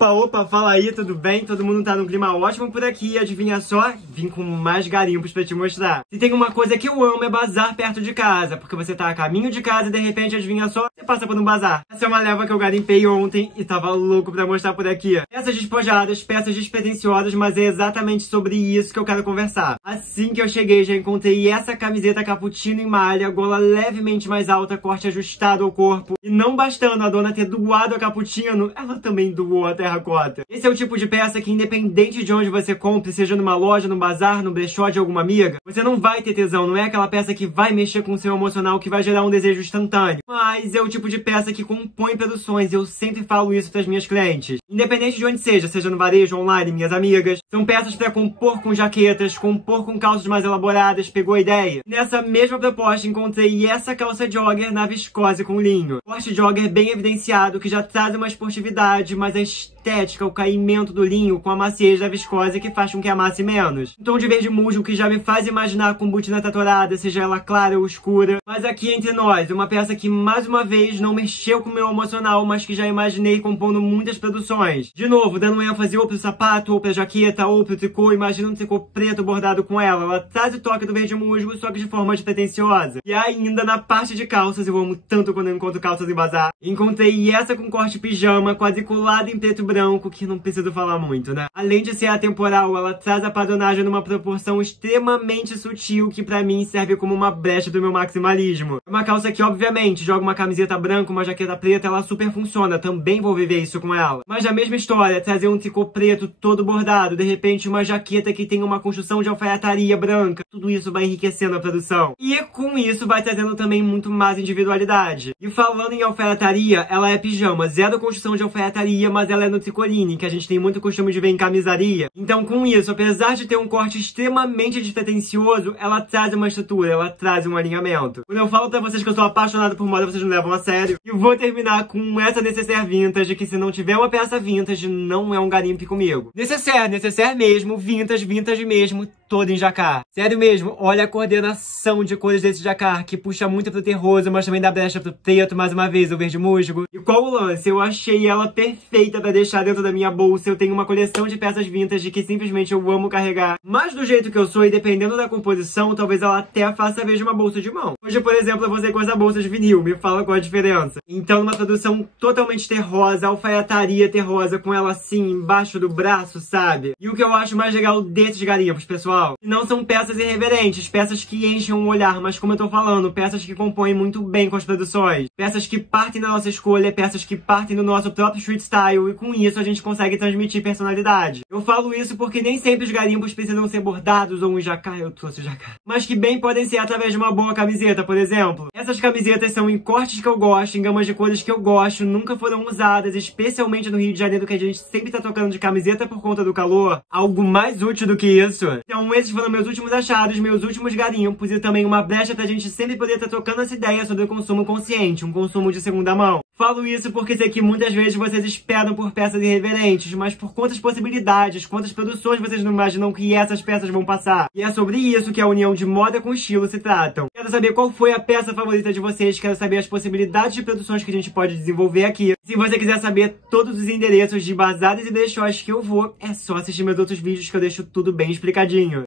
Opa, opa, fala aí, tudo bem? Todo mundo tá num clima ótimo por aqui, adivinha só? Vim com mais garimpos pra te mostrar. Se tem uma coisa que eu amo é bazar perto de casa, porque você tá a caminho de casa e de repente, adivinha só, você passa por um bazar. Essa é uma leva que eu garimpei ontem e tava louco pra mostrar por aqui. Peças despojadas, peças despretensiosas, mas é exatamente sobre isso que eu quero conversar. Assim que eu cheguei, já encontrei essa camiseta cappuccino em malha, gola levemente mais alta, corte ajustado ao corpo. E não bastando a dona ter doado a cappuccino, ela também doou a terracota. Esse é o tipo de peça que, independente de onde você compre, seja numa loja, num bazar, num brechó de alguma amiga, você não vai ter tesão, não é aquela peça que vai mexer com o seu emocional, que vai gerar um desejo instantâneo. Mas é o tipo de peça que compõe produções, e eu sempre falo isso para as minhas clientes. Independente de onde seja no varejo, online, minhas amigas, são peças para compor com jaquetas, compor com calças mais elaboradas, pegou a ideia? Nessa mesma proposta, encontrei essa calça jogger na viscose com linho. Corte jogger bem evidenciado, que já traz uma esportividade, mas a estética, o caimento do linho com a maciez da viscose que faz com que amasse menos. Um tom de verde musgo que já me faz imaginar com botina tatorada, seja ela clara ou escura. Mas aqui entre nós, uma peça que mais uma vez não mexeu com o meu emocional, mas que já imaginei compondo muitas produções. De novo, dando ênfase ou pro sapato, ou pra jaqueta, ou pro tricô, imagina um tricô preto bordado com ela. Ela traz o toque do verde musgo, só que de forma despretensiosa. E ainda na parte de calças, eu amo tanto quando eu encontro calças em bazar. Encontrei essa com corte pijama, quadriculada em preto e branco, que não preciso falar muito, né? Além de ser atemporal, ela traz a padronagem numa proporção extremamente sutil, que pra mim serve como uma brecha do meu maximalismo. É uma calça que, obviamente, joga uma camiseta branca, uma jaqueta preta, ela super funciona, também vou viver isso com ela. Mas a mesma história, trazer um tricô preto todo bordado, de repente uma jaqueta que tem uma construção de alfaiataria branca, tudo isso vai enriquecendo a produção. E com isso vai trazendo também muito mais individualidade. E falando em alfaiataria, ela é pijama, zero construção de alfaiataria, mas ela é no tricoline, que a gente tem muito costume de ver em camisaria. Então com isso, apesar de ter um corte extremamente despretensioso, ela traz uma estrutura, ela traz um alinhamento. Quando eu falo pra vocês que eu sou apaixonado por moda, vocês não levam a sério. E vou terminar com essa necessaire vintage, que se não tiver uma peça vintage, não é um garimpe comigo. Necessaire mesmo, vintage mesmo, todo em jacquard. Sério mesmo, olha a coordenação de cores desse jacquard, que puxa muito pro terroso, mas também dá brecha pro preto, mais uma vez, o verde musgo. E qual o lance? Eu achei ela perfeita pra deixar dentro da minha bolsa. Eu tenho uma coleção de peças vintage que simplesmente eu amo carregar. Mas do jeito que eu sou e dependendo da composição, talvez ela até faça vez de uma bolsa de mão. Hoje, por exemplo, eu vou usar com essa bolsa de vinil, me fala qual a diferença. Então, numa produção totalmente terrosa, alfaiataria terrosa, com ela assim, embaixo do braço, sabe? E o que eu acho mais legal desses garimpos, pessoal, não são peças irreverentes, peças que enchem um olhar, mas como eu tô falando, peças que compõem muito bem com as produções, peças que partem da nossa escolha, peças que partem do nosso próprio street style, e com isso a gente consegue transmitir personalidade. Eu falo isso porque nem sempre os garimpos precisam ser bordados ou um jacquard, eu trouxe jacquard, mas que bem podem ser através de uma boa camiseta, por exemplo. Essas camisetas são em cortes que eu gosto, em gamas de cores que eu gosto, nunca foram usadas, especialmente no Rio de Janeiro, que a gente sempre tá trocando de camiseta por conta do calor. Algo mais útil do que isso. Então esses foram meus últimos achados, meus últimos garimpos, e também uma brecha pra gente sempre poder estar trocando essa ideia sobre o consumo consciente, um consumo de segunda mão. Falo isso porque sei que muitas vezes vocês esperam por peças irreverentes, mas por quantas possibilidades, quantas produções vocês não imaginam que essas peças vão passar. E é sobre isso que a união de moda com estilo se tratam. Quero saber qual foi a peça favorita de vocês, quero saber as possibilidades de produções que a gente pode desenvolver aqui. Se você quiser saber todos os endereços de bazares e brechós que eu vou, é só assistir meus outros vídeos que eu deixo tudo bem explicadinho.